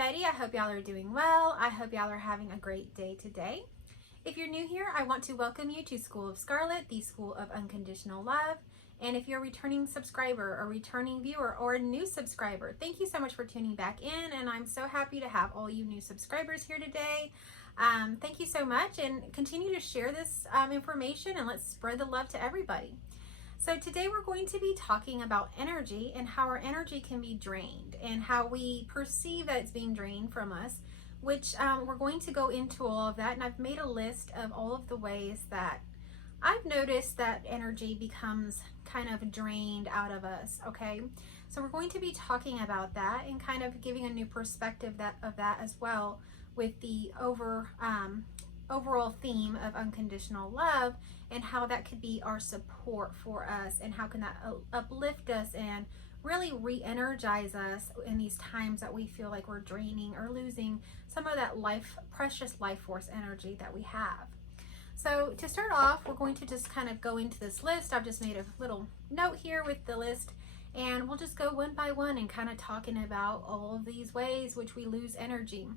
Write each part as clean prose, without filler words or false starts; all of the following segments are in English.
everybody. I hope y'all are doing well. I hope y'all are having a great day today. If you're new here, I want to welcome you to School of Scarlet, the School of Unconditional Love. And if you're a returning subscriber, or returning viewer, or a new subscriber, thank you so much for tuning back in. And I'm so happy to have all you new subscribers here today. Thank you so much, and continue to share this information, and let's spread the love to everybody. So today we're going to be talking about energy and how our energy can be drained and how we perceive that it's being drained from us, which we're going to go into all of that. And I've made a list of all of the ways that I've noticed that energy becomes kind of drained out of us, okay? So we're going to be talking about that and kind of giving a new perspective of that as well, with the overall theme of unconditional love, and how that could be our support for us, and how can that uplift us and really re-energize us in these times that we feel like we're draining or losing some of that precious life force energy that we have. So to start off, we're going to just kind of go into this list. I've just made a little note here with the list, and we'll just go one by one and kind of talking about all of these ways which we lose energy.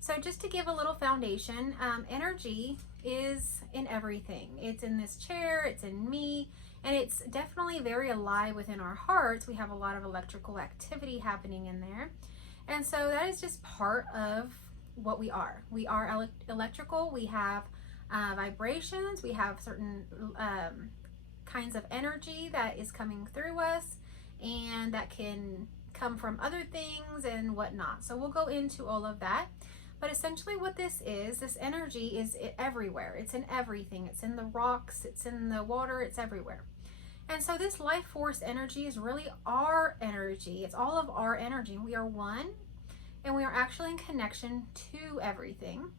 So just to give a little foundation, energy is in everything. It's in this chair, it's in me, and it's definitely very alive within our hearts. We have a lot of electrical activity happening in there. And so that is just part of what we are. We are electrical. We have vibrations. We have certain kinds of energy that is coming through us, and that can come from other things and whatnot. So we'll go into all of that. But essentially what this energy is everywhere. It's in everything. It's in the rocks, it's in the water, it's everywhere. And so this life force energy is really our energy. It's all of our energy. We are one, and we are actually in connection to everything.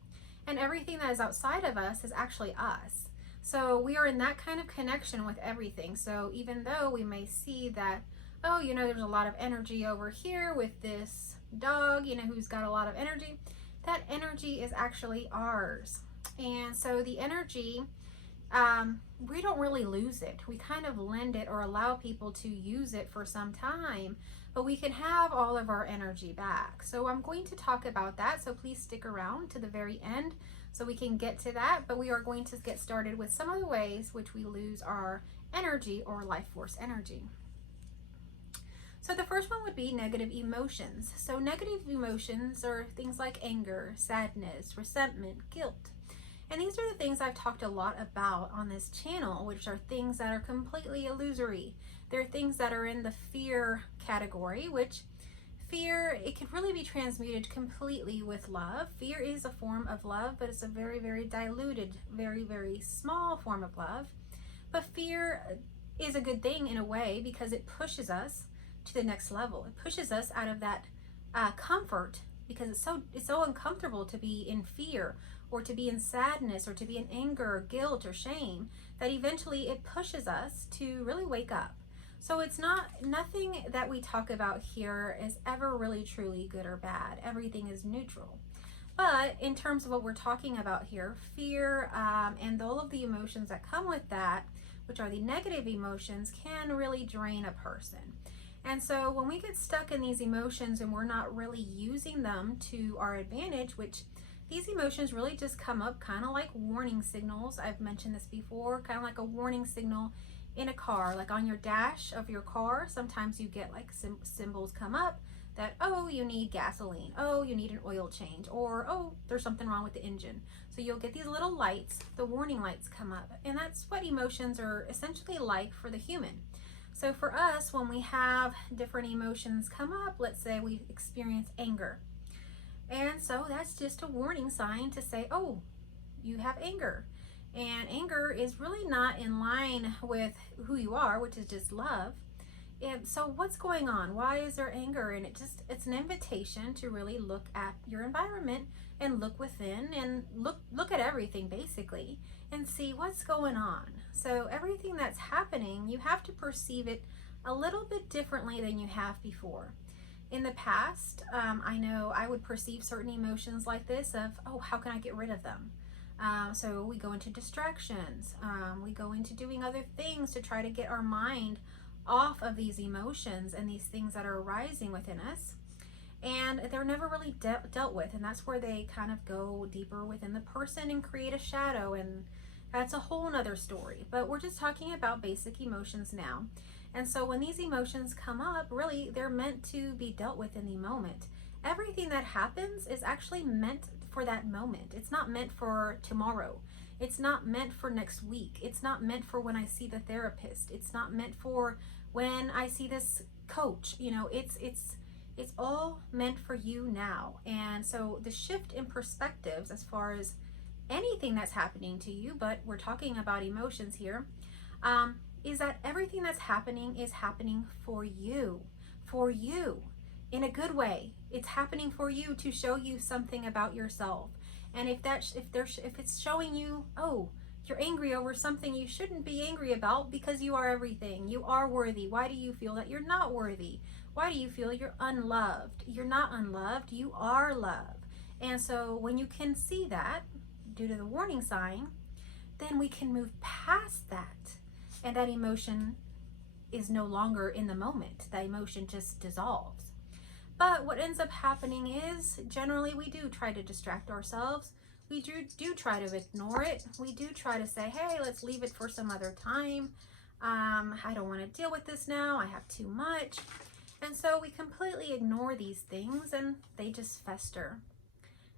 And everything that is outside of us is actually us. So we are in that kind of connection with everything. So even though we may see that, oh, there's a lot of energy over here with this dog, who's got a lot of energy, that energy is actually ours. And so the energy, we don't really lose it. We kind of lend it or allow people to use it for some time, but we can have all of our energy back. So I'm going to talk about that. So please stick around to the very end so we can get to that. But we are going to get started with some of the ways which we lose our energy or life force energy. So the first one would be negative emotions. So negative emotions are things like anger, sadness, resentment, guilt. And these are the things I've talked a lot about on this channel, which are things that are completely illusory. They're things that are in the fear category, which fear, it could really be transmuted completely with love. Fear is a form of love, but it's a very, very diluted, very, very small form of love. But fear is a good thing in a way, because it pushes us to the next level. It pushes us out of that comfort, because it's so uncomfortable to be in fear, or to be in sadness, or to be in anger or guilt or shame, that eventually it pushes us to really wake up. So it's nothing that we talk about here is ever really truly good or bad. Everything is neutral. But in terms of what we're talking about here, fear and all of the emotions that come with that, which are the negative emotions, can really drain a person. And so when we get stuck in these emotions and we're not really using them to our advantage, which these emotions really just come up kind of like warning signals. I've mentioned this before, kind of like a warning signal in a car, like on your dash of your car. Sometimes you get like symbols come up that, oh, you need gasoline, oh, you need an oil change, or oh, there's something wrong with the engine. So you'll get these little lights, the warning lights come up. And that's what emotions are essentially like for the human. So for us, when we have different emotions come up, let's say we experience anger. And so that's just a warning sign to say, oh, you have anger. And anger is really not in line with who you are, which is just love. And so what's going on? Why is there anger? And it's an invitation to really look at your environment and look within and look at everything basically and see what's going on. So everything that's happening, you have to perceive it a little bit differently than you have before. In the past, I know I would perceive certain emotions like this of, oh, how can I get rid of them? So we go into distractions. We go into doing other things to try to get our mind off of these emotions and these things that are arising within us. and they're never really dealt with, and that's where they kind of go deeper within the person and create a shadow, and that's a whole nother story. But we're just talking about basic emotions now. And so when these emotions come up, really they're meant to be dealt with in the moment. Everything that happens is actually meant for that moment. It's not meant for tomorrow. It's not meant for next week. It's not meant for when I see the therapist. It's not meant for when I see this coach. You know, it's all meant for you now. And so the shift in perspectives as far as anything that's happening to you, but we're talking about emotions here, is that everything that's happening is happening for you, for you, in a good way. It's happening for you to show you something about yourself. And if it's showing you, oh, you're angry over something you shouldn't be angry about, because you are everything. You are worthy. Why do you feel that you're not worthy? Why do you feel you're unloved? You're not unloved. You are love. And so when you can see that, due to the warning sign, then we can move past that. And that emotion is no longer in the moment. That emotion just dissolves. But what ends up happening is generally we do try to distract ourselves. We do try to ignore it. We do try to say, hey, let's leave it for some other time. I don't want to deal with this now. I have too much. And so we completely ignore these things, and they just fester.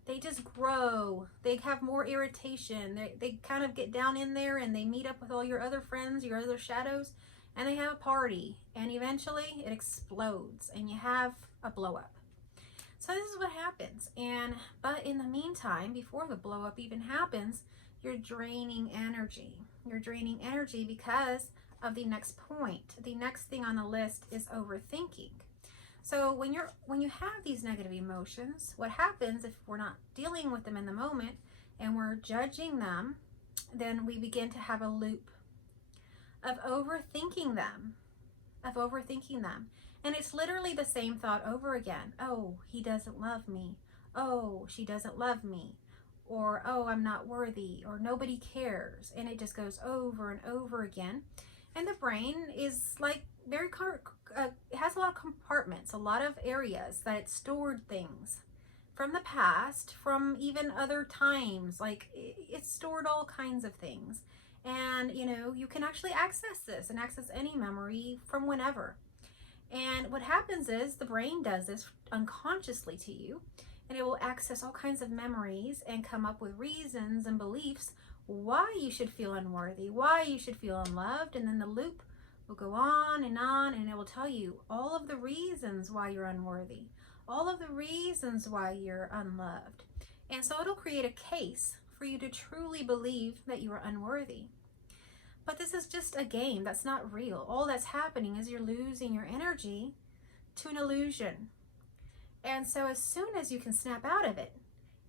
They just grow. They have more irritation. They kind of get down in there, and they meet up with all your other friends, your other shadows, and they have a party, and eventually it explodes and you have a blow up. So this is what happens. But in the meantime, before the blow up even happens, you're draining energy. You're draining energy because of the next point. The next thing on the list is overthinking. So when you have these negative emotions, what happens if we're not dealing with them in the moment and we're judging them, then we begin to have a loop of overthinking them, And it's literally the same thought over again. Oh, he doesn't love me. Oh, she doesn't love me. Or, oh, I'm not worthy. Or nobody cares. And it just goes over and over again. And the brain is like it has a lot of compartments, a lot of areas that it stored things from the past, from even other times. Like it stored all kinds of things. And you can actually access this and access any memory from whenever. And what happens is the brain does this unconsciously to you, and it will access all kinds of memories and come up with reasons and beliefs why you should feel unworthy, why you should feel unloved. And then the loop will go on, and it will tell you all of the reasons why you're unworthy, all of the reasons why you're unloved. And so it'll create a case for you to truly believe that you are unworthy. But this is just a game. That's not real. All that's happening is you're losing your energy to an illusion. And so as soon as you can snap out of it,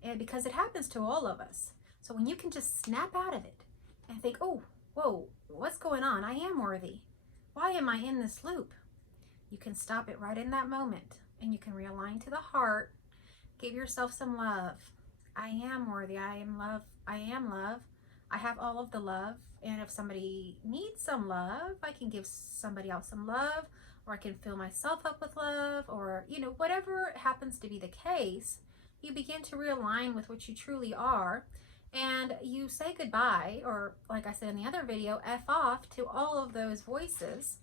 and because it happens to all of us, so when you can just snap out of it and think, oh, whoa, what's going on? I am worthy. Why am I in this loop? You can stop it right in that moment, and you can realign to the heart. Give yourself some love. I am worthy. I am love. I am love. I have all of the love. And if somebody needs some love, I can give somebody else some love, or I can fill myself up with love, or, whatever happens to be the case, you begin to realign with what you truly are. And you say goodbye, or like I said in the other video, F off to all of those voices.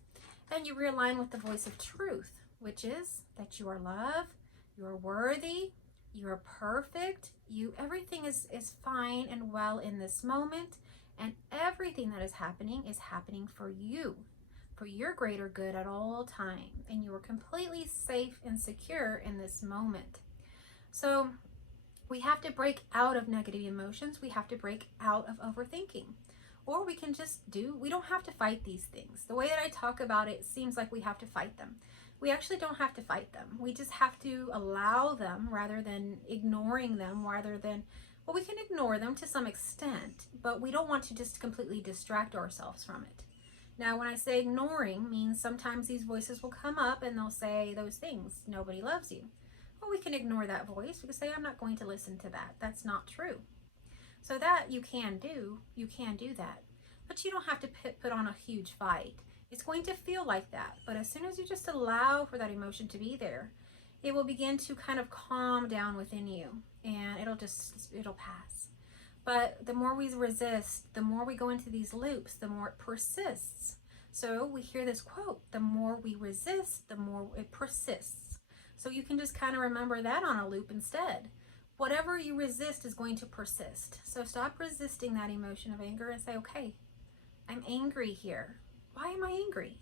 And you realign with the voice of truth, which is that you are love, you are worthy, you are perfect, everything is fine and well in this moment. And everything that is happening for you, for your greater good at all time. And you are completely safe and secure in this moment. So we have to break out of negative emotions. We have to break out of overthinking. Or we can just we don't have to fight these things. The way that I talk about it seems like we have to fight them. We actually don't have to fight them. We just have to allow them rather than ignoring them, well, we can ignore them to some extent, but we don't want to just completely distract ourselves from it. Now, when I say ignoring, means sometimes these voices will come up and they'll say those things. Nobody loves you. Well, we can ignore that voice. We can say, I'm not going to listen to that. That's not true. So that you can do that. But you don't have to put on a huge fight. It's going to feel like that. But as soon as you just allow for that emotion to be there, it will begin to kind of calm down within you, and it'll pass. But the more we resist, the more we go into these loops, the more it persists. So we hear this quote, the more we resist, the more it persists. So you can just kind of remember that on a loop instead. Whatever you resist is going to persist. So stop resisting that emotion of anger and say, okay, I'm angry here. Why am I angry?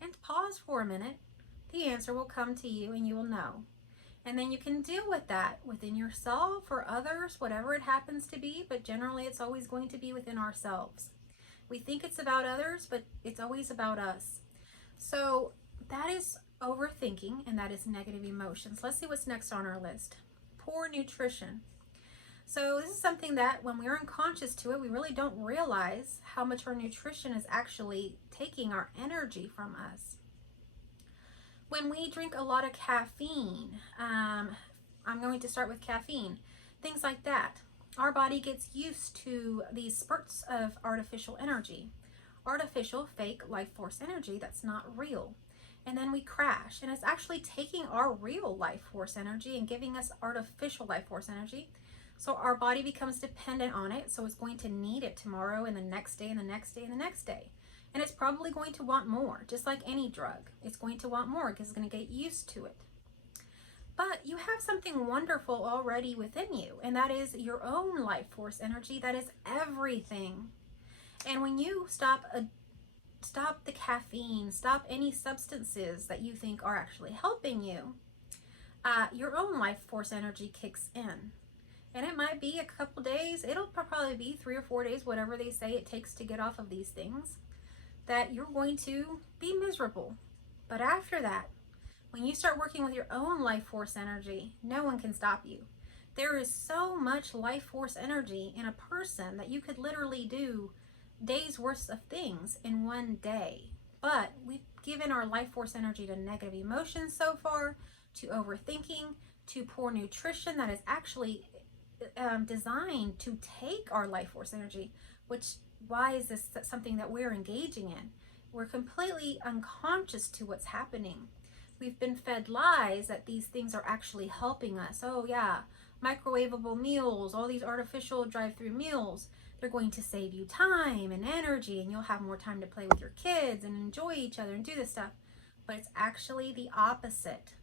And pause for a minute. The answer will come to you and you will know. And then you can deal with that within yourself or others, whatever it happens to be, but generally it's always going to be within ourselves. We think it's about others, but it's always about us. So that is overthinking, and that is negative emotions. Let's see what's next on our list. Poor nutrition. So this is something that when we're unconscious to it, we really don't realize how much our nutrition is actually taking our energy from us. When we drink a lot of caffeine, I'm going to start with caffeine, things like that. Our body gets used to these spurts of artificial energy, artificial, fake life force energy that's not real. And then we crash, and it's actually taking our real life force energy and giving us artificial life force energy. So our body becomes dependent on it, so it's going to need it tomorrow and the next day and the next day and the next day. And it's probably going to want more, just like any drug. It's going to want more because it's going to get used to it. But you have something wonderful already within you, and that is your own life force energy. That is everything. And when you stop the caffeine, stop any substances that you think are actually helping you, your own life force energy kicks in. And it might be a couple days, it'll probably be 3 or 4 days, whatever they say it takes to get off of these things, that you're going to be miserable. But after that, when you start working with your own life force energy, no one can stop you. There is so much life force energy in a person that you could literally do days worth of things in one day. But we've given our life force energy to negative emotions so far, to overthinking, to poor nutrition that is actually designed to take our life force energy. Which, why is this something that we're engaging in? We're completely unconscious to what's happening. We've been fed lies that these things are actually helping us. Oh yeah, microwavable meals, all these artificial drive-through meals, they're going to save you time and energy, and you'll have more time to play with your kids and enjoy each other and do this stuff. But it's actually the opposite.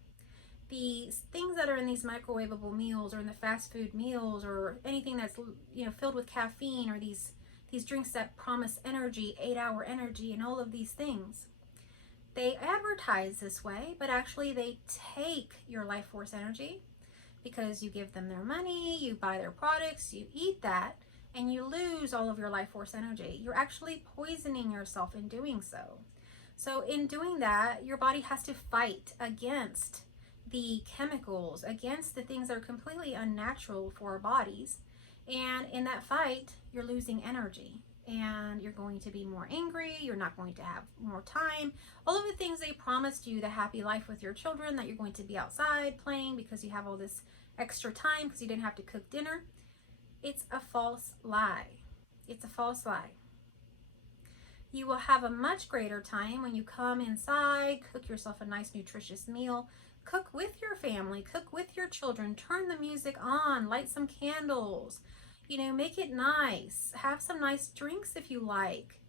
The things that are in these microwavable meals or in the fast food meals or anything that's, you know, filled with caffeine, or these drinks that promise energy, 8-hour energy, and all of these things, they advertise this way, but actually they take your life force energy because you give them their money, you buy their products, you eat that, and you lose all of your life force energy. You're actually poisoning yourself in doing so. So in doing that, your body has to fight against the chemicals, against the things that are completely unnatural for our bodies. And in that fight, you're losing energy, and you're going to be more angry, you're not going to have more time. All of the things they promised you, the happy life with your children, that you're going to be outside playing because you have all this extra time because you didn't have to cook dinner, it's a false lie. It's a false lie. You will have a much greater time when you come inside, cook yourself a nice nutritious meal, cook with your family, cook with your children, turn the music on, light some candles, you know, make it nice, have some nice drinks if you like,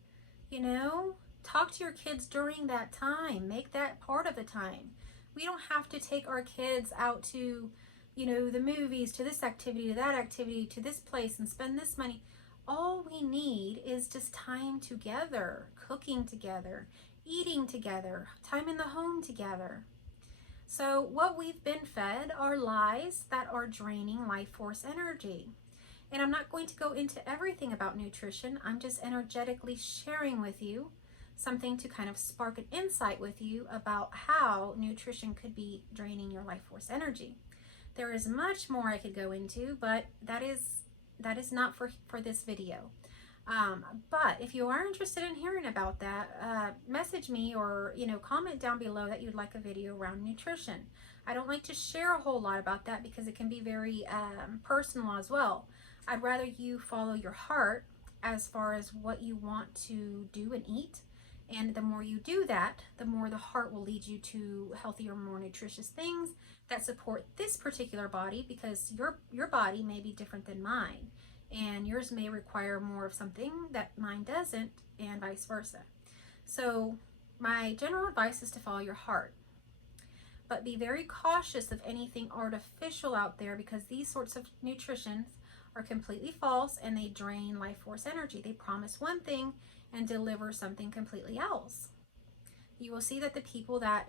you know, talk to your kids during that time, make that part of the time. We don't have to take our kids out to, you know, the movies, to this activity, to that activity, to this place, and spend this money. All we need is just time together, cooking together, eating together, time in the home together. So what we've been fed are lies that are draining life force energy. And I'm not going to go into everything about nutrition. I'm just energetically sharing with you something to kind of spark an insight with you about how nutrition could be draining your life force energy. There is much more I could go into, but that is not for this video. But if you are interested in hearing about that, message me, or, you know, comment down below that you'd like a video around nutrition. I don't like to share a whole lot about that because it can be very personal as well. I'd rather you follow your heart as far as what you want to do and eat, And the more you do that, the more the heart will lead you to healthier, more nutritious things that support this particular body, because your body may be different than mine, and yours may require more of something that mine doesn't, and vice versa. So my general advice is to follow your heart, but be very cautious of anything artificial out there, because these sorts of nutritions are completely false and they drain life force energy. They promise one thing and deliver something completely else. You will see that the people that,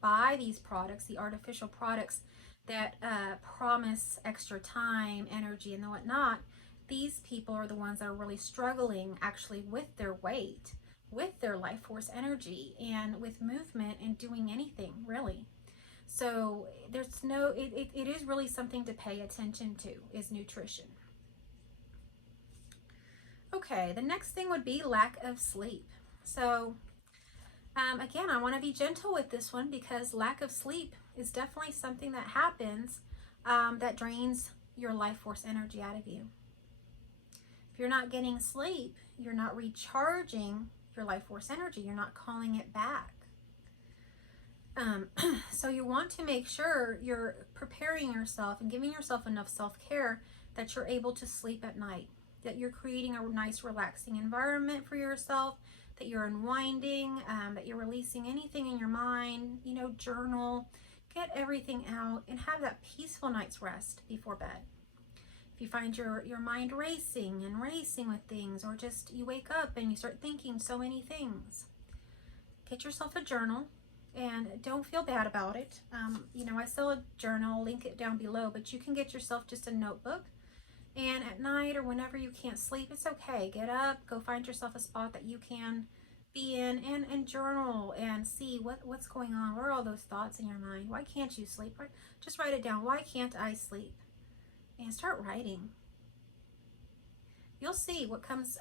buy these products, the artificial products that promise extra time, energy, and whatnot, these people are the ones that are really struggling actually with their weight, with their life force energy, and with movement and doing anything really. So there's no, it is really something to pay attention to, is nutrition. Okay, the next thing would be lack of sleep. So again, I want to be gentle with this one, because lack of sleep is definitely something that happens that drains your life force energy out of you. If you're not getting sleep, you're not recharging your life force energy. You're not calling it back. So you want to make sure you're preparing yourself and giving yourself enough self-care that you're able to sleep at night, that you're creating a nice relaxing environment for yourself, that you're unwinding, that you're releasing anything in your mind, journal, get everything out, and have that peaceful night's rest before bed. If you find your mind racing with things, or just you wake up and you start thinking so many things, get yourself a journal, and don't feel bad about it. I sell a journal, I'll link it down below, but you can get yourself just a notebook, and at night or whenever you can't sleep, it's okay. Get up, go find yourself a spot that you can be in, and journal and see what's going on. Where are all those thoughts in your mind? Why can't you sleep? Just write it down. Why can't I sleep? And start writing. You'll see what comes.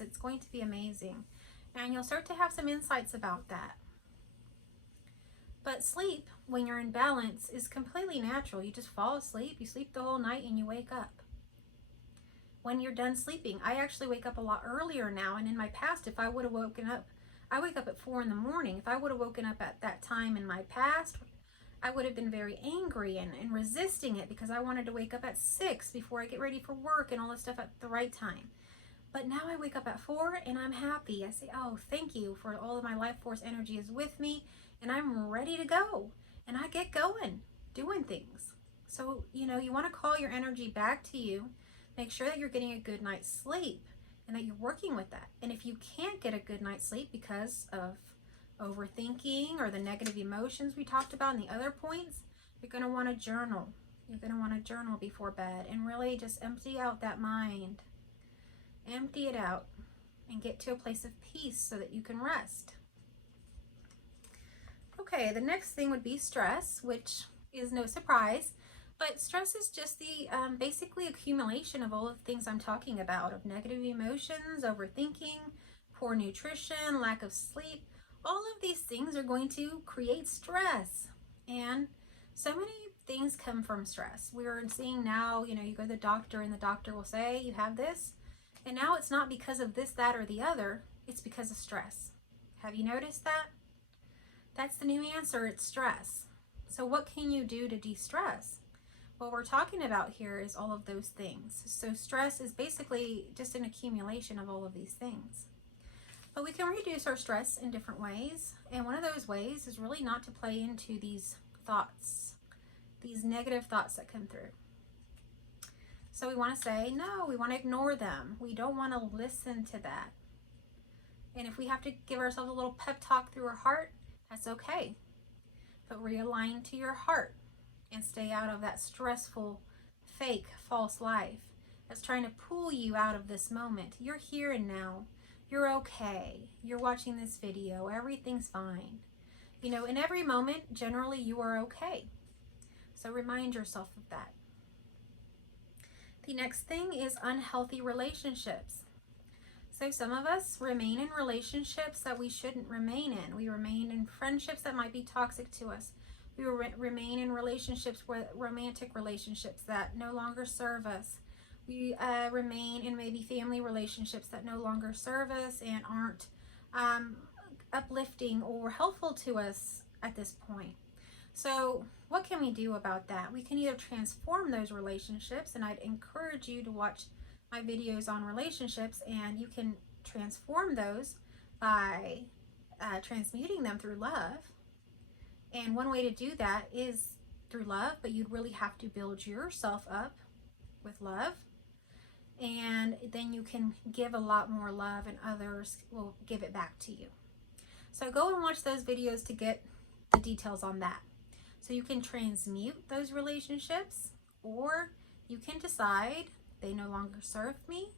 It's going to be amazing. And you'll start to have some insights about that. But sleep, when you're in balance, is completely natural. You just fall asleep, you sleep the whole night, and you wake up. When you're done sleeping, I actually wake up a lot earlier now, and in my past, if I would have woken up, I wake up at 4 in the morning. If I would have woken up at that time in my past, I would have been very angry and resisting it, because I wanted to wake up at 6 before I get ready for work and all this stuff at the right time. But now I wake up at 4 and I'm happy. I say, oh, thank you for all of my life force energy is with me, and I'm ready to go. And I get going, doing things. So, you want to call your energy back to you. Make sure that you're getting a good night's sleep and that you're working with that. And if you can't get a good night's sleep because of overthinking or the negative emotions we talked about in the other points, you're going to want to journal. You're going to want to journal before bed and really just empty out that mind. Empty it out and get to a place of peace so that you can rest. Okay, the next thing would be stress, which is no surprise, but stress is just the basically accumulation of all of the things I'm talking about, of negative emotions, overthinking, poor nutrition, lack of sleep. All of these things are going to create stress, and so many things come from stress. We're seeing now, you go to the doctor and the doctor will say, you have this, and now it's not because of this, that, or the other, it's because of stress. Have you noticed that? That's the new answer, it's stress. So what can you do to de-stress? What we're talking about here is all of those things. So stress is basically just an accumulation of all of these things. But we can reduce our stress in different ways. And one of those ways is really not to play into these thoughts, these negative thoughts that come through. So we want to say, no, we want to ignore them. We don't want to listen to that. And if we have to give ourselves a little pep talk through our heart, that's okay. But realign to your heart and stay out of that stressful, fake, false life that's trying to pull you out of this moment. You're here and now. You're okay. You're watching this video. Everything's fine. In every moment, generally, you are okay. So remind yourself of that. The next thing is unhealthy relationships. So some of us remain in relationships that we shouldn't remain in. We remain in friendships that might be toxic to us. We remain in relationships, romantic relationships that no longer serve us. We remain in maybe family relationships that no longer serve us and aren't um, uplifting or helpful to us at this point. So what can we do about that? We can either transform those relationships, and I'd encourage you to watch my videos on relationships, and you can transform those by transmuting them through love. And one way to do that is through love, but you'd really have to build yourself up with love. And then you can give a lot more love, and others will give it back to you. So go and watch those videos to get the details on that. So you can transmute those relationships, or you can decide they no longer serve me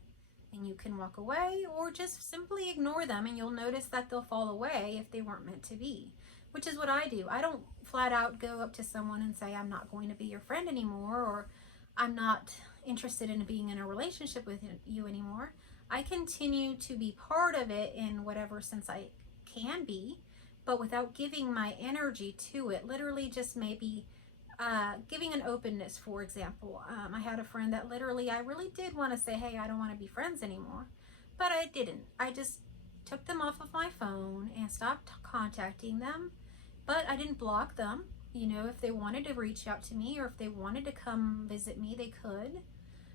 and you can walk away, or just simply ignore them, and you'll notice that they'll fall away if they weren't meant to be, which is what I do. I don't flat out go up to someone and say, I'm not going to be your friend anymore, or I'm not interested in being in a relationship with you anymore. I continue to be part of it in whatever sense I can be, but without giving my energy to it. Literally just maybe giving an openness, for example. I had a friend that literally, I really did want to say, hey, I don't want to be friends anymore, but I didn't. I just took them off of my phone and stopped contacting them, but I didn't block them. You know, if they wanted to reach out to me or if they wanted to come visit me, they could.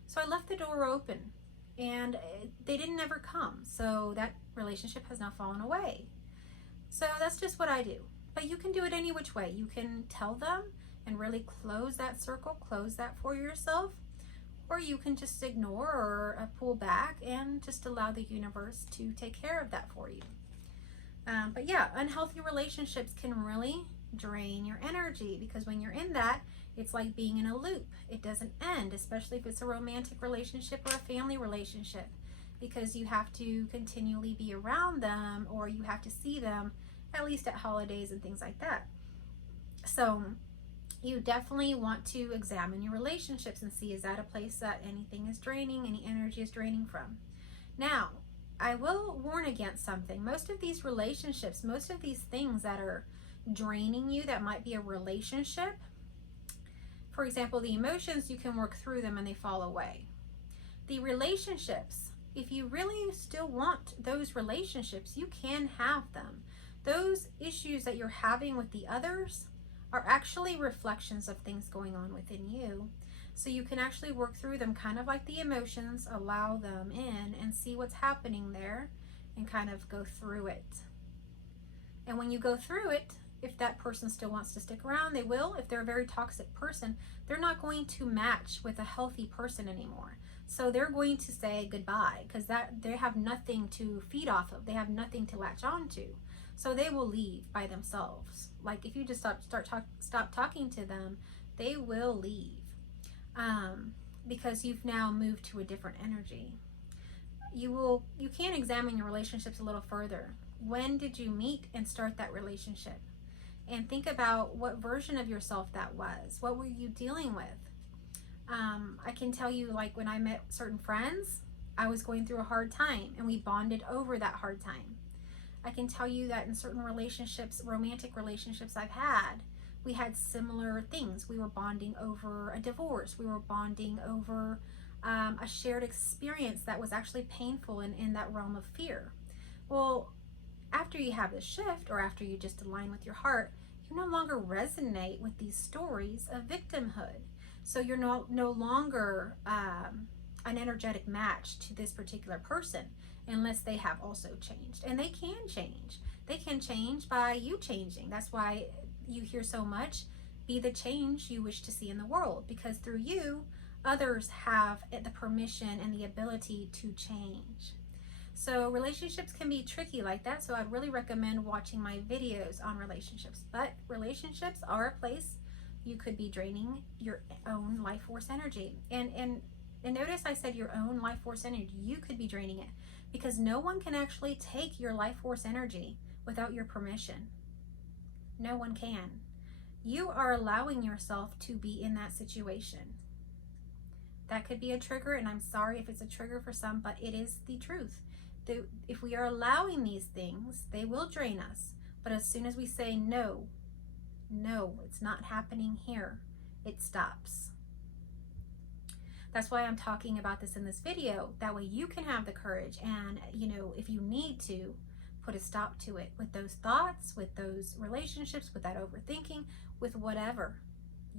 So I left the door open, and they didn't ever come. So that relationship has now fallen away. So that's just what I do. But you can do it any which way. You can tell them and really close that circle, close that for yourself, or you can just ignore or pull back and just allow the universe to take care of that for you. But yeah, unhealthy relationships can really drain your energy, because when you're in that, it's like being in a loop. It doesn't end, especially if it's a romantic relationship or a family relationship, because you have to continually be around them, or you have to see them at least at holidays and things like that. So you definitely want to examine your relationships and see, is that a place that anything is draining, any energy is draining from? Now, I will warn against something. Most of these relationships, most of these things that are draining you, that might be a relationship, for example, the emotions, you can work through them and they fall away. The relationships, if you really still want those relationships, you can have them. Those issues that you're having with the others are actually reflections of things going on within you. So you can actually work through them, kind of like the emotions, allow them in and see what's happening there and kind of go through it. And when you go through it, if that person still wants to stick around, they will. If they're a very toxic person, they're not going to match with a healthy person anymore. So they're going to say goodbye, because that they have nothing to feed off of. They have nothing to latch on to. So they will leave by themselves. Like if you just stop talking to them, they will leave, because you've now moved to a different energy. You can examine your relationships a little further. When did you meet and start that relationship? And think about what version of yourself that was. What were you dealing with? I can tell you, like when I met certain friends, I was going through a hard time and we bonded over that hard time. I can tell you that in certain relationships, romantic relationships I've had, we had similar things. We were bonding over a divorce. We were bonding over a shared experience that was actually painful and in that realm of fear. Well, after you have this shift, or after you just align with your heart, you no longer resonate with these stories of victimhood. So you're no longer an energetic match to this particular person, unless they have also changed. And they can change. They can change by you changing. That's why you hear so much, be the change you wish to see in the world, because through you, others have the permission and the ability to change. So relationships can be tricky like that. So I'd really recommend watching my videos on relationships. But relationships are a place you could be draining your own life force energy. And notice I said your own life force energy. You could be draining it, because no one can actually take your life force energy without your permission. No one can. You are allowing yourself to be in that situation. That could be a trigger, and I'm sorry if it's a trigger for some, but it is the truth. If we are allowing these things, they will drain us. But as soon as we say no, it's not happening here, it stops. That's why I'm talking about this in this video. That way you can have the courage, and if you need to, put a stop to it with those thoughts, with those relationships, with that overthinking, with whatever.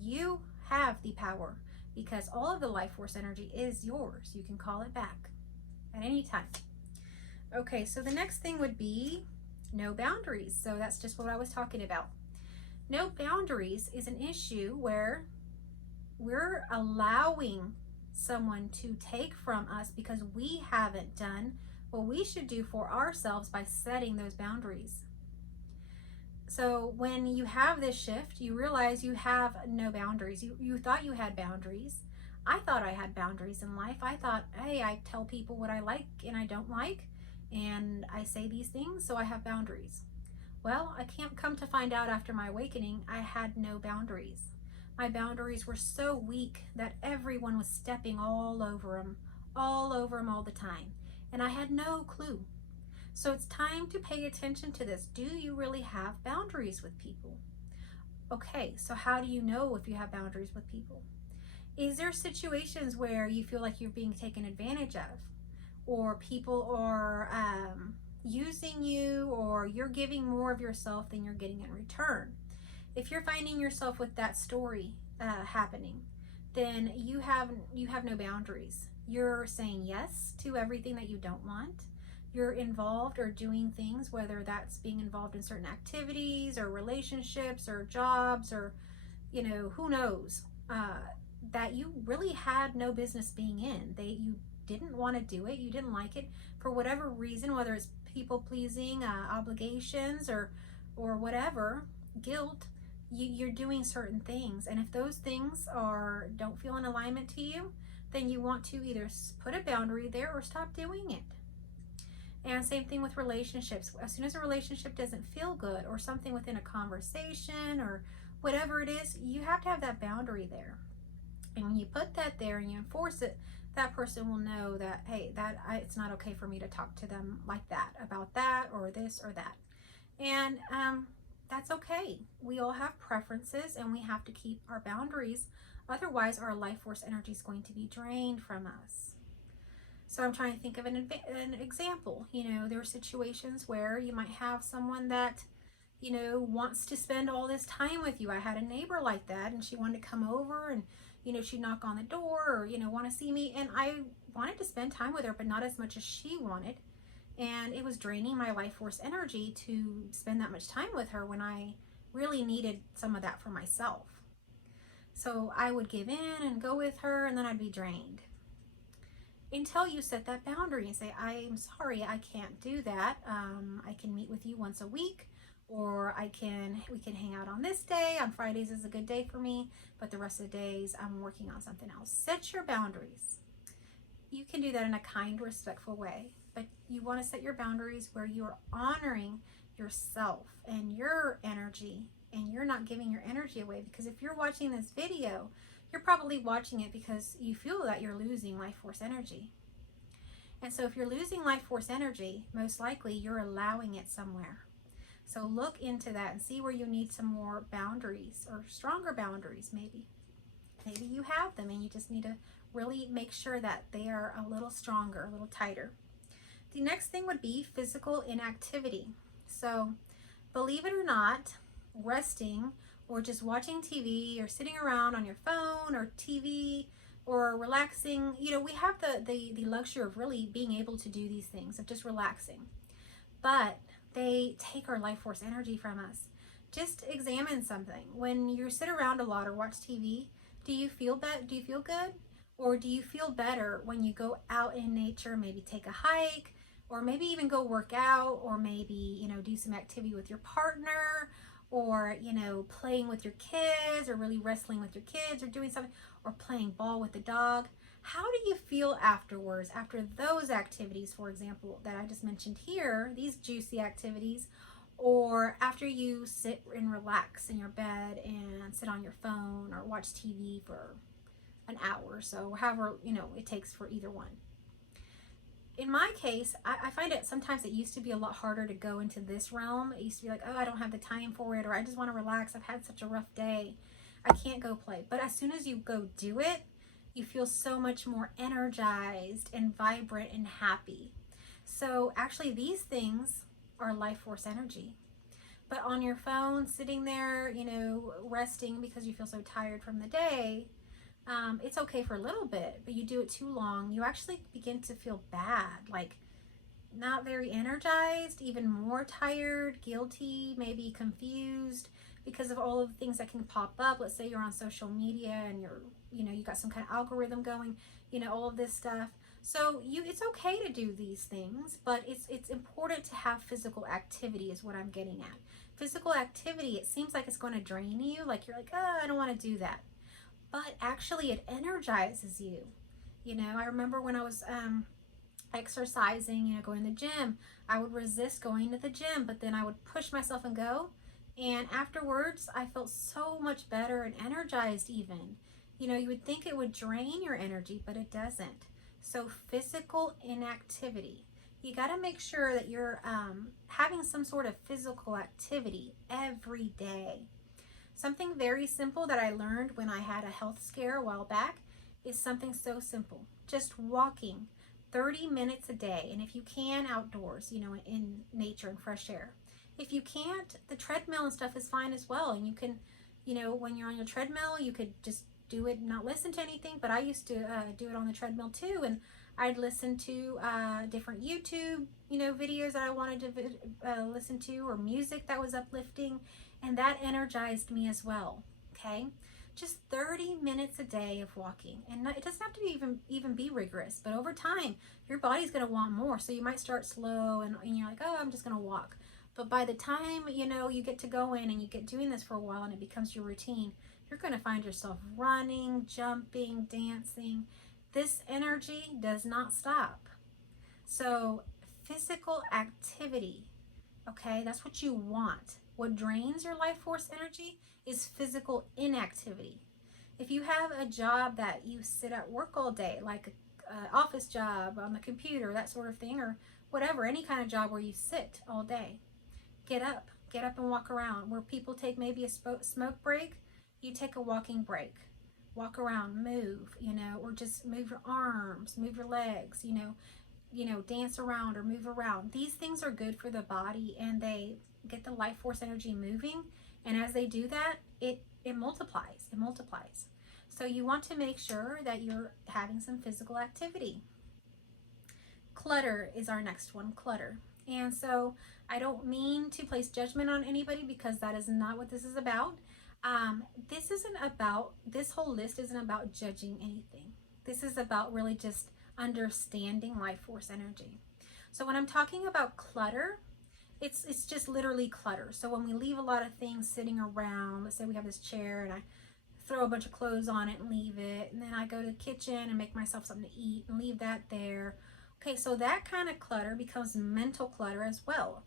You have the power because all of the life force energy is yours. You can call it back at any time. Okay, so the next thing would be no boundaries. So that's just what I was talking about. No boundaries is an issue where we're allowing someone to take from us because we haven't done what we should do for ourselves by setting those boundaries. So when you have this shift, you realize you have no boundaries. You thought you had boundaries. I thought I had boundaries in life. I thought, hey, I tell people what I like and I don't like, and I say these things, so I have boundaries. Well, I can't come to find out after my awakening, I had no boundaries. My boundaries were so weak that everyone was stepping all over them all the time. And I had no clue. So it's time to pay attention to this. Do you really have boundaries with people? Okay, so how do you know if you have boundaries with people? Is there situations where you feel like you're being taken advantage of? Or people are using you, or you're giving more of yourself than you're getting in return? If you're finding yourself with that story happening, then you have no boundaries. You're saying yes to everything that you don't want. You're involved or doing things, whether that's being involved in certain activities or relationships or jobs or, who knows, that you really had no business being in. You didn't want to do it. You didn't like it for whatever reason, whether it's people pleasing, obligations, or whatever, guilt. You're doing certain things, and if those things don't feel in alignment to you, then you want to either put a boundary there or stop doing it. And same thing with relationships. As soon as a relationship doesn't feel good, or something within a conversation or whatever it is, you have to have that boundary there. And when you put that there and you enforce it, that person will know that, hey, it's not okay for me to talk to them like that about that or this or that. And that's okay. We all have preferences and we have to keep our boundaries. Otherwise, our life force energy is going to be drained from us. So I'm trying to think of an example. There are situations where you might have someone that, wants to spend all this time with you. I had a neighbor like that, and she wanted to come over and, she'd knock on the door or, want to see me. And I wanted to spend time with her, but not as much as she wanted. And it was draining my life force energy to spend that much time with her when I really needed some of that for myself. So I would give in and go with her, and then I'd be drained. Until you set that boundary and say, I'm sorry, I can't do that. I can meet with you once a week, or we can hang out on this day. On Fridays is a good day for me, but the rest of the days I'm working on something else. Set your boundaries. You can do that in a kind, respectful way, but you want to set your boundaries where you're honoring yourself and your energy, and you're not giving your energy away. Because if you're watching this video, you're probably watching it because you feel that you're losing life force energy. And so if you're losing life force energy, most likely you're allowing it somewhere. So look into that and see where you need some more boundaries, or stronger boundaries maybe. Maybe you have them and you just need to really make sure that they are a little stronger, a little tighter. The next thing would be physical inactivity. So believe it or not, resting or just watching TV or sitting around on your phone or TV or relaxing, we have the luxury of really being able to do these things, of just relaxing. But they take our life force energy from us. Just examine something. When you sit around a lot or watch TV, do you feel good? Or do you feel better when you go out in nature, maybe take a hike, or maybe even go work out, or maybe, do some activity with your partner, or, playing with your kids, or really wrestling with your kids, or doing something, or playing ball with the dog? How do you feel afterwards, after those activities, for example, that I just mentioned here, these juicy activities, or after you sit and relax in your bed and sit on your phone or watch TV for an hour or so, however, it takes for either one? In my case, I find it sometimes it used to be a lot harder to go into this realm. It used to be like, oh, I don't have the time for it, or I just want to relax. I've had such a rough day. I can't go play. But as soon as you go do it, you feel so much more energized and vibrant and happy. So actually these things our life force energy. But on your phone, sitting there, resting because you feel so tired from the day, it's okay for a little bit, but you do it too long, you actually begin to feel bad, like not very energized, even more tired, guilty, maybe confused because of all of the things that can pop up. Let's say you're on social media and you got some kind of algorithm going, all of this stuff. So it's okay to do these things, but it's important to have physical activity is what I'm getting at. Physical activity, it seems like it's going to drain you, like you're like, oh, I don't want to do that. But actually it energizes you. I remember when I was exercising, going to the gym, I would resist going to the gym, but then I would push myself and go. And afterwards, I felt so much better and energized even. You would think it would drain your energy, but it doesn't. So physical inactivity. You got to make sure that you're having some sort of physical activity every day. Something very simple that I learned when I had a health scare a while back is something so simple. Just walking 30 minutes a day. And if you can, outdoors, in nature and fresh air. If you can't, the treadmill and stuff is fine as well. And you can, when you're on your treadmill, you could just do it and not listen to anything. But I used to do it on the treadmill too. And I'd listen to different YouTube, videos that I wanted to listen to, or music that was uplifting. And that energized me as well. Okay. Just 30 minutes a day of walking, and it doesn't have to even be rigorous, but over time your body's going to want more. So you might start slow and you're like, oh, I'm just going to walk, but by the time you get to go in and you get doing this for a while and it becomes your routine, you're going to find yourself running, jumping, dancing. This energy does not stop. So physical activity, okay, that's what you want. What drains your life force energy is physical inactivity. If you have a job that you sit at work all day, like an office job on the computer, that sort of thing, or whatever, any kind of job where you sit all day, get up and walk around. Where people take maybe a smoke break, you take a walking break. Walk around, move, or just move your arms, move your legs, dance around or move around. These things are good for the body and they get the life force energy moving. And as they do that, it multiplies. It multiplies. So you want to make sure that you're having some physical activity. Clutter is our next one, clutter. And so I don't mean to place judgment on anybody because that is not what this is about. This whole list isn't about judging anything. This is about really just understanding life force energy. So when I'm talking about clutter, it's just literally clutter. So when we leave a lot of things sitting around, let's say we have this chair and I throw a bunch of clothes on it and leave it, and then I go to the kitchen and make myself something to eat and leave that there. Okay, so that kind of clutter becomes mental clutter as well.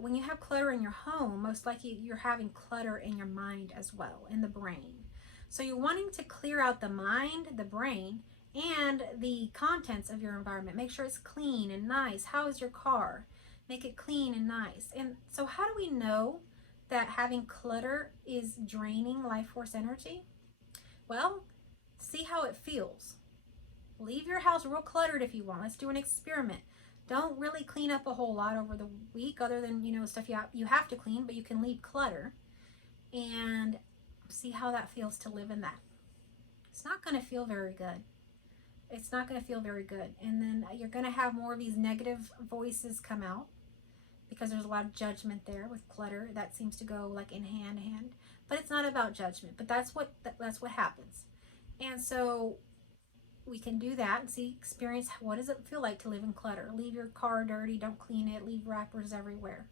When you have clutter in your home, most likely you're having clutter in your mind as well, in the brain. So you're wanting to clear out the mind, the brain, and the contents of your environment. Make sure it's clean and nice. How is your car? Make it clean and nice. And so how do we know that having clutter is draining life force energy? Well, see how it feels. Leave your house real cluttered if you want. Let's do an experiment. Don't really clean up a whole lot over the week other than, stuff you have to clean, but you can leave clutter and see how that feels to live in that. It's not going to feel very good. It's not going to feel very good. And then you're going to have more of these negative voices come out because there's a lot of judgment there with clutter. That seems to go like in hand. But it's not about judgment. But that's what happens. And so we can do that and experience what does it feel like to live in clutter. Leave your car dirty. Don't clean it. Leave wrappers everywhere.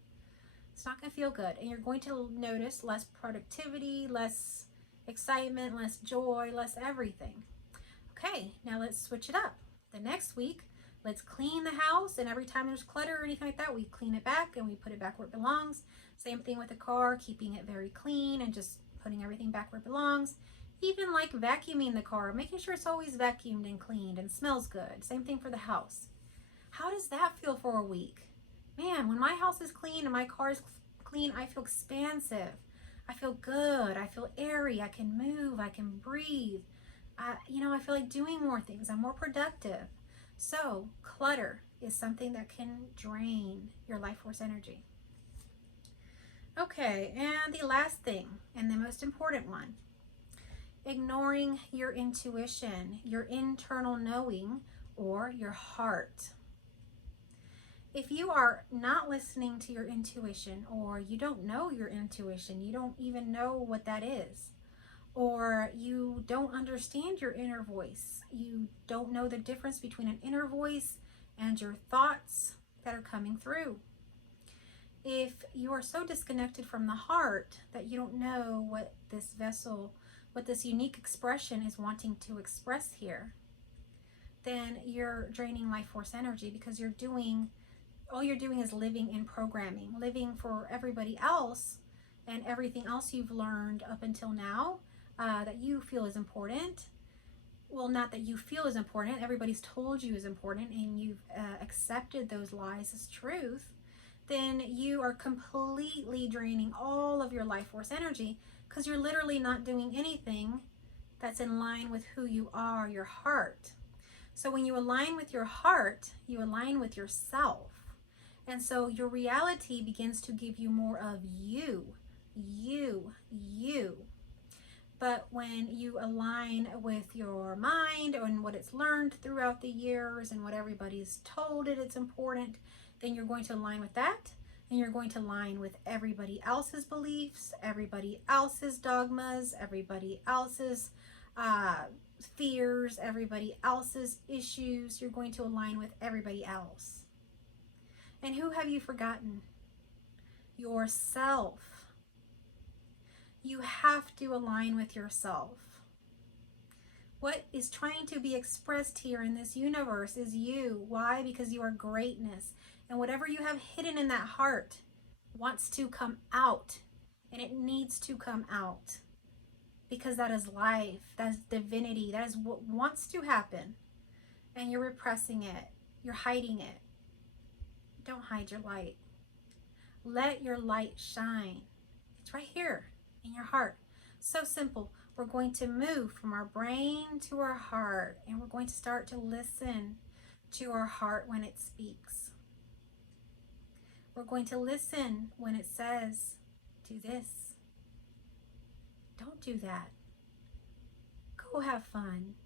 It's not going to feel good. And you're going to notice less productivity, less excitement, less joy, less everything. Okay, now let's switch it up. The next week, let's clean the house, and every time there's clutter or anything like that, we clean it back and we put it back where it belongs. Same thing with the car, keeping it very clean and just putting everything back where it belongs. Even like vacuuming the car, making sure it's always vacuumed and cleaned and smells good. Same thing for the house. How does that feel for a week? Man, when my house is clean and my car is clean, I feel expansive. I feel good. I feel airy. I can move. I can breathe. I feel like doing more things. I'm more productive. So clutter, is something that can drain your life force energy. Okay, and the last thing, and the most important one, ignoring your intuition, your internal knowing, or your heart. If you are not listening to your intuition, or you don't know your intuition, you don't even know what that is, or you don't understand your inner voice, you don't know the difference between an inner voice and your thoughts that are coming through. If you are so disconnected from the heart that you don't know what this vessel, what this unique expression is wanting to express here, then you're draining life force energy, because all you're doing is living in programming, living for everybody else and everything else you've learned up until now that you feel is important. Well, not that you feel is important, everybody's told you is important, and you've accepted those lies as truth. Then you are completely draining all of your life force energy, because you're literally not doing anything that's in line with who you are, your heart. So when you align with your heart, you align with yourself. And so your reality begins to give you more of you. But when you align with your mind and what it's learned throughout the years and what everybody's told it's important, then you're going to align with that, and you're going to align with everybody else's beliefs, everybody else's dogmas, everybody else's fears, everybody else's issues. You're going to align with everybody else. And who have you forgotten? Yourself. You have to align with yourself. What is trying to be expressed here in this universe is you. Why? Because you are greatness. And whatever you have hidden in that heart wants to come out. And it needs to come out. Because that is life. That is divinity. That is what wants to happen. And you're repressing it. You're hiding it. Don't hide your light. Let your light shine. It's right here in your heart. So simple. We're going to move from our brain to our heart, and we're going to start to listen to our heart when it speaks. We're going to listen when it says, do this. Don't do that. Go have fun.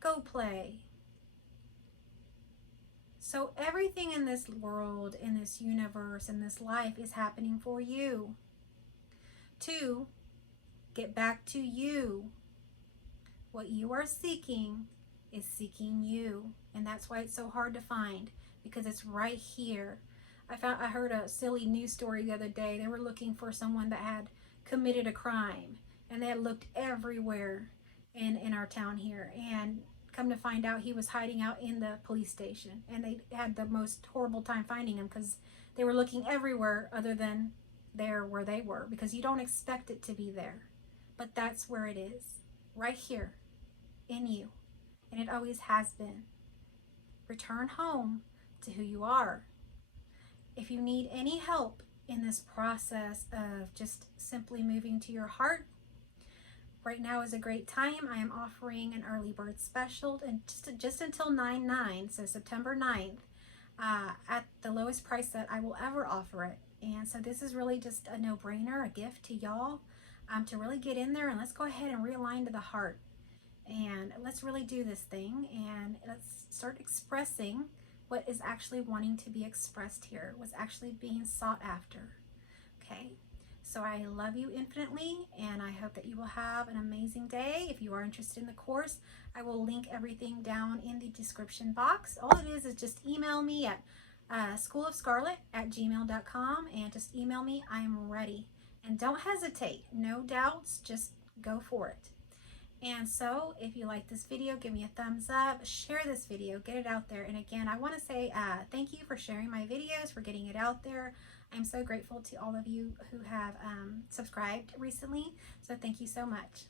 Go play. So everything in this world, in this universe, in this life is happening for you. To get back to you. What you are seeking is seeking you. And that's why it's so hard to find, because it's right here. I heard a silly news story the other day. They were looking for someone that had committed a crime, and they had looked everywhere in our town here, and come to find out he was hiding out in the police station, and they had the most horrible time finding him, because they were looking everywhere other than there where they were, because you don't expect it to be there, but that's where it is, right here in you, and it always has been. Return home to who you are. If you need any help in this process of just simply moving to your heart, right now is a great time. I am offering an early bird special, and just until 9/9, so September 9th, at the lowest price that I will ever offer it. And so this is really just a no-brainer, a gift to y'all, to really get in there and let's go ahead and realign to the heart. And let's really do this thing, and let's start expressing what is actually wanting to be expressed here, what's actually being sought after. Okay, so I love you infinitely, and I hope that you will have an amazing day. If you are interested in the course, I will link everything down in the description box. All it is just email me at schoolofscarlet@gmail.com, and just email me. I am ready. And don't hesitate. No doubts. Just go for it. And so if you like this video, give me a thumbs up, share this video, get it out there. And again, I want to say thank you for sharing my videos, for getting it out there. I'm so grateful to all of you who have subscribed recently. So thank you so much.